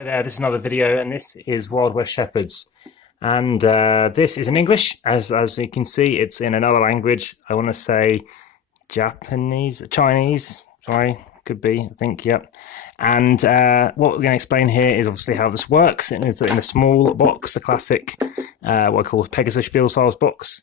There, this is another video, and this is Wild West Shepherds, and this is in English. As you can see, it's in another language. I want to say Japanese, Chinese. Sorry, could be. I think, yep. And what we're going to explain here is obviously how this works. It's in a small box, the classic what I call Pegasus Spiel Styles box.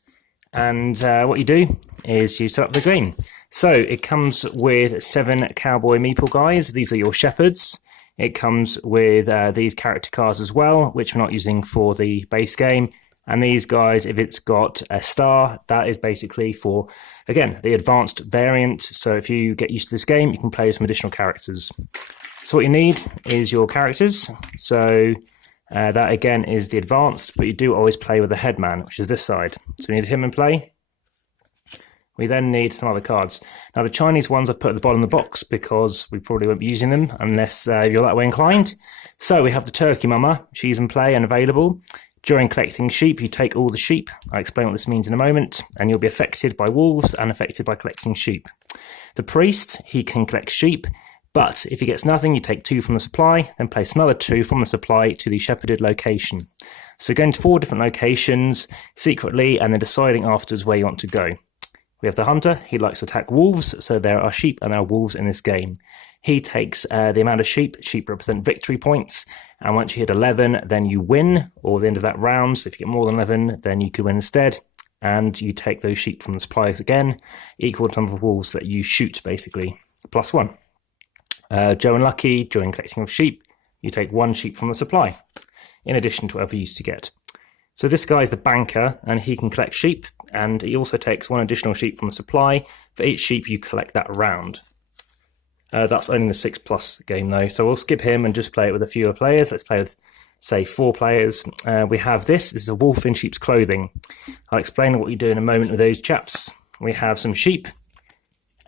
And what you do is you set up the game. So it comes with 7 cowboy meeple guys. These are your shepherds. It comes with these character cards as well, which we're not using for the base game. And these guys, if it's got a star, that is basically for, again, the advanced variant. So if you get used to this game, you can play with some additional characters. So what you need is your characters. So that, again, is the advanced, but you do always play with the headman, which is this side. So we need him in play. We then need some other cards. Now, the Chinese ones I've put at the bottom of the box because we probably won't be using them unless you're that way inclined. So we have the Turkey Mama. She's in play and available. During collecting sheep, you take all the sheep. I'll explain what this means in a moment. And you'll be affected by wolves and affected by collecting sheep. The priest, he can collect sheep. But if he gets nothing, you take 2 from the supply, then place another 2 from the supply to the shepherded location. So going to 4 different locations secretly and then deciding afterwards where you want to go. We have the hunter. He likes to attack wolves, so there are sheep and there are wolves in this game. He takes the amount of sheep. Sheep represent victory points, and once you hit 11, then you win, or the end of that round. So if you get more than 11, then you could win instead, and you take those sheep from the suppliers again, equal to the number of wolves that you shoot, basically, +1. Joe and Lucky, during collecting of sheep, you take 1 sheep from the supply, in addition to whatever you used to get. So this guy is the banker, and he can collect sheep, and he also takes 1 additional sheep from the supply for each sheep you collect that round. That's only the 6+ game though, so we'll skip him and just play it with a fewer players. Let's play with, say, 4 players. We have this is a wolf in sheep's clothing. I'll explain what you do in a moment with those chaps. We have some sheep,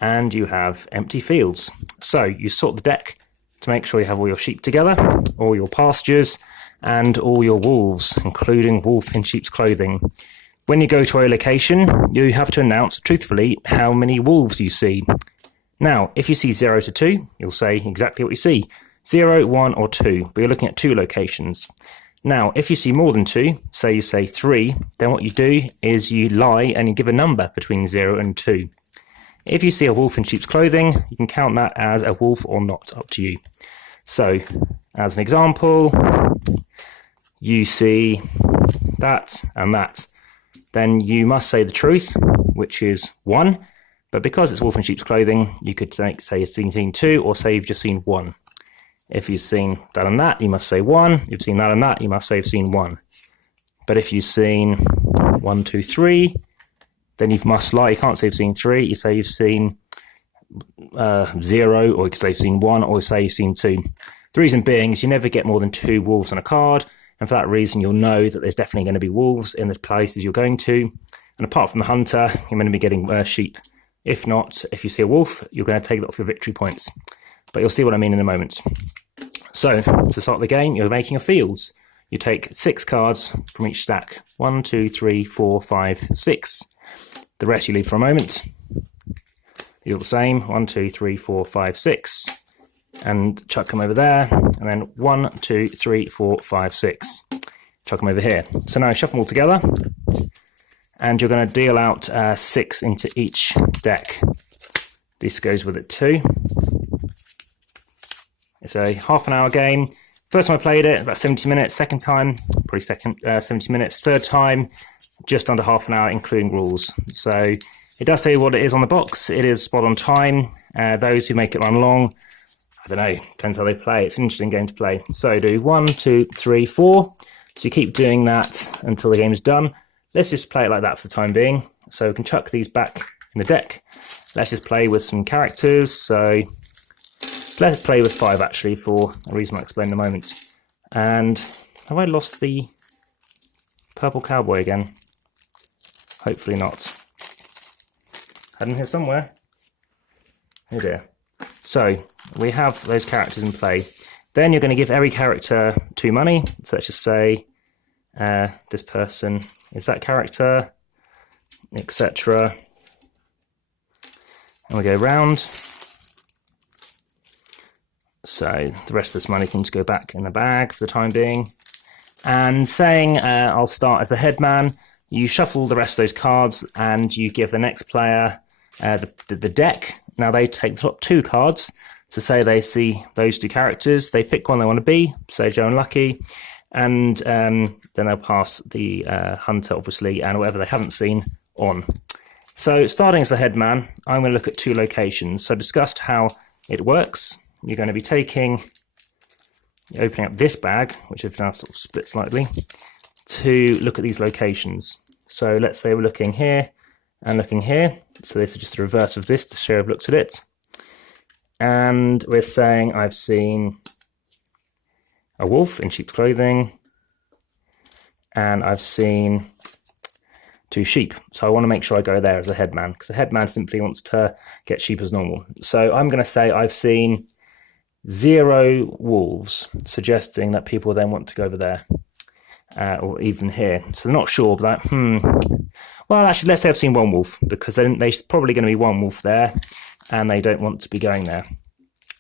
and you have empty fields. So you sort the deck to make sure you have all your sheep together, all your pastures, and all your wolves, including wolf in sheep's clothing. When you go to a location, you have to announce truthfully how many wolves you see. Now, if you see 0 to 2, you'll say exactly what you see. 0, 1, or 2, but you're looking at 2 locations. Now, if you see more than 2, say you say 3, then what you do is you lie and you give a number between 0 and 2. If you see a wolf in sheep's clothing, you can count that as a wolf or not, up to you. So, as an example, you see that and that. Then you must say the truth, which is 1. But because it's wolf in sheep's clothing, you could say you've seen 2, or say you've just seen 1. If you've seen that and that, you must say 1. If you've seen that and that, you must say you've seen 1. But if you've seen 1, 2, 3, then you must lie. You can't say you've seen 3. You say you've seen 0, or you could say you've seen 1, or say you've seen 2. The reason being is you never get more than 2 wolves on a card, and for that reason you'll know that there's definitely going to be wolves in the places you're going to. And apart from the hunter, you're going to be getting sheep. If not, if you see a wolf, you're going to take that off your victory points. But you'll see what I mean in a moment. So, to start the game, you're making a fields. You take 6 cards from each stack. 1, 2, 3, 4, 5, 6. The rest you leave for a moment. You do the same. 1, 2, 3, 4, 5, 6. And chuck them over there. And then 1, 2, 3, 4, 5, 6. Chuck them over here. So now shuffle them all together. And you're going to deal out 6 into each deck. This goes with it too. It's a half-an-hour game. First time I played it, about 70 minutes. Second time, probably 70 minutes. Third time, just under half an hour, including rules. So it does tell you what it is on the box. It is spot on time. Those who make it run long, I don't know, depends how they play. It's an interesting game to play. So do 1, 2, 3, 4. So you keep doing that until the game is done. Let's just play it like that for the time being. So we can chuck these back in the deck. Let's just play with some characters. So let's play with 5 actually, for a reason I'll explain in a moment. And have I lost the purple cowboy again? Hopefully not. Had him here somewhere. Oh dear. So we have those characters in play. Then you're going to give every character 2 money. So let's just say this person is that character, etc. And we go round. So the rest of this money can just go back in the bag for the time being. And saying I'll start as the headman, you shuffle the rest of those cards and you give the next player the deck. Now they take the top 2 cards. So say they see those 2 characters, they pick one they want to be, say Joe and Lucky, and then they'll pass the hunter, obviously, and whatever they haven't seen on. So starting as the headman, I'm going to look at 2 locations. So discussed how it works. You're going to be opening up this bag, which I've now sort of split slightly, to look at these locations. So let's say we're looking here and looking here. So this is just the reverse of this to show I've looked at it. And we're saying I've seen a wolf in sheep's clothing, and I've seen 2 sheep. So I want to make sure I go there as a headman, because the headman simply wants to get sheep as normal. So I'm going to say I've seen 0 wolves, suggesting that people then want to go over there, or even here. So they're not sure, but well, actually, let's say I've seen 1 wolf, because there's probably going to be 1 wolf there, and they don't want to be going there.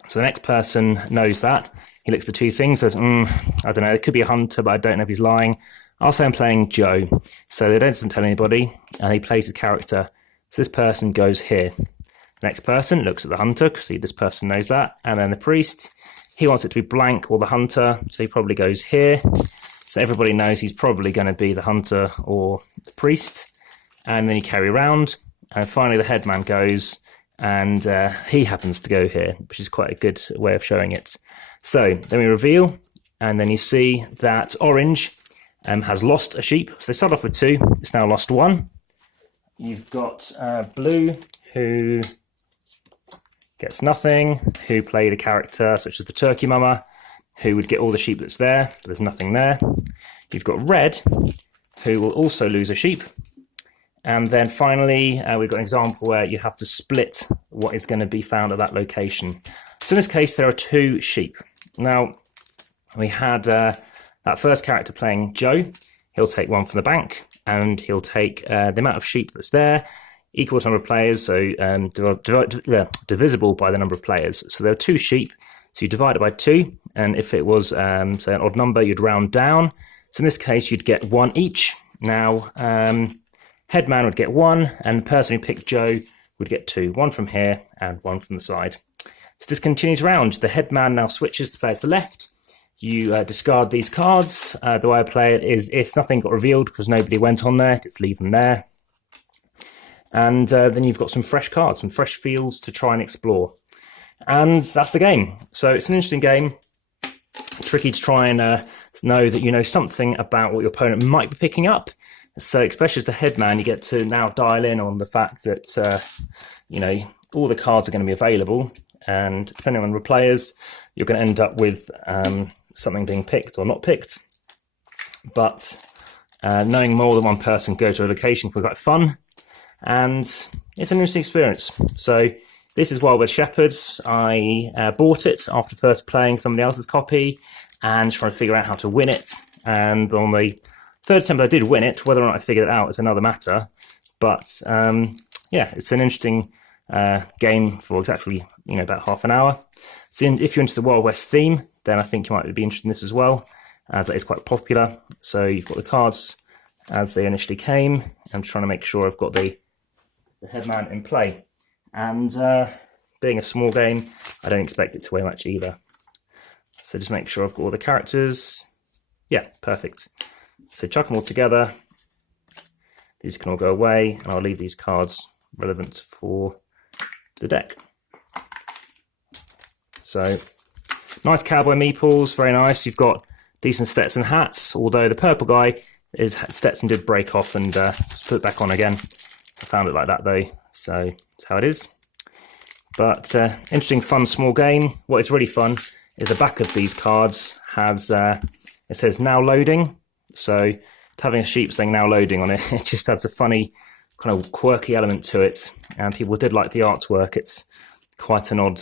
So the next person knows that. He looks at 2 things, says, I don't know, it could be a hunter, but I don't know if he's lying. I'll say I'm playing Joe. So they don't tell anybody, and he plays his character. So this person goes here. The next person looks at the hunter, because this person knows that. And then the priest, he wants it to be blank or the hunter, so he probably goes here. So everybody knows he's probably going to be the hunter or the priest. And then you carry around. And finally the headman goes, and he happens to go here, which is quite a good way of showing it. So then we reveal, and then you see that orange has lost a sheep. So they start off with 2, it's now lost 1. You've got blue, who gets nothing, who played a character such as the turkey mama, who would get all the sheep that's there, but there's nothing there. You've got red, who will also lose a sheep. And then finally, we've got an example where you have to split what is going to be found at that location. So in this case, there are 2 sheep. Now, we had that first character playing Joe. He'll take 1 from the bank, and he'll take the amount of sheep that's there, equal to number of players, so divisible by the number of players. So there are 2 sheep, so you divide it by 2, and if it was, say, an odd number, you'd round down. So in this case, you'd get 1 each. Now, headman would get 1, and the person who picked Joe would get 2, 1 from here and 1 from the side. So this continues round. The headman now switches to play to the left. You discard these cards. The way I play it is if nothing got revealed because nobody went on there, just leave them there. And then you've got some fresh cards, some fresh fields to try and explore. And that's the game. So it's an interesting game. Tricky to try and know that you know something about what your opponent might be picking up. So especially as the headman, you get to now dial in on the fact that, you know, all the cards are going to be available. And depending on the players, you're going to end up with something being picked or not picked. But knowing more than one person go to a location can be quite fun. And it's an interesting experience. So this is Wild West Shepherds. I bought it after first playing somebody else's copy and trying to figure out how to win it. And on the third attempt I did win it. Whether or not I figured it out is another matter. But yeah, it's an interesting game for exactly, you know, about half an hour. So if you're into the Wild West theme, then I think you might be interested in this as well. That is quite popular. So you've got the cards as they initially came. I'm trying to make sure I've got the headman in play. And being a small game, I don't expect it to weigh much either. So just make sure I've got all the characters. Yeah, perfect. So chuck them all together. These can all go away, and I'll leave these cards relevant for the deck. So, nice cowboy meeples, very nice. You've got decent Stetson hats, although the purple guy, his Stetson did break off and put it back on again. I found it like that though, so that's how it is. But interesting, fun, small game. What is really fun is the back of these cards has, it says now loading. So having a sheep saying now loading on it, it just adds a funny kind of quirky element to it. And people did like the artwork. It's quite an odd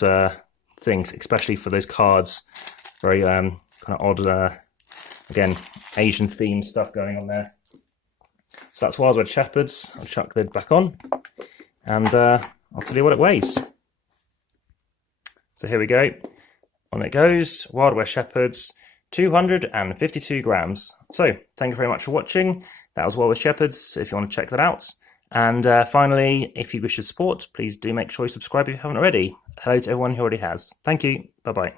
thing, especially for those cards. Very kind of odd, again, Asian themed stuff going on there. So that's Wild West Shepherds. I'll chuck the lid back on and I'll tell you what it weighs. So here we go. On it goes, Wild West Shepherds, 252 grams. So, thank you very much for watching. That was Wild West Shepherds, if you want to check that out. And finally, if you wish to support, please do make sure you subscribe if you haven't already. Hello to everyone who already has. Thank you. Bye-bye.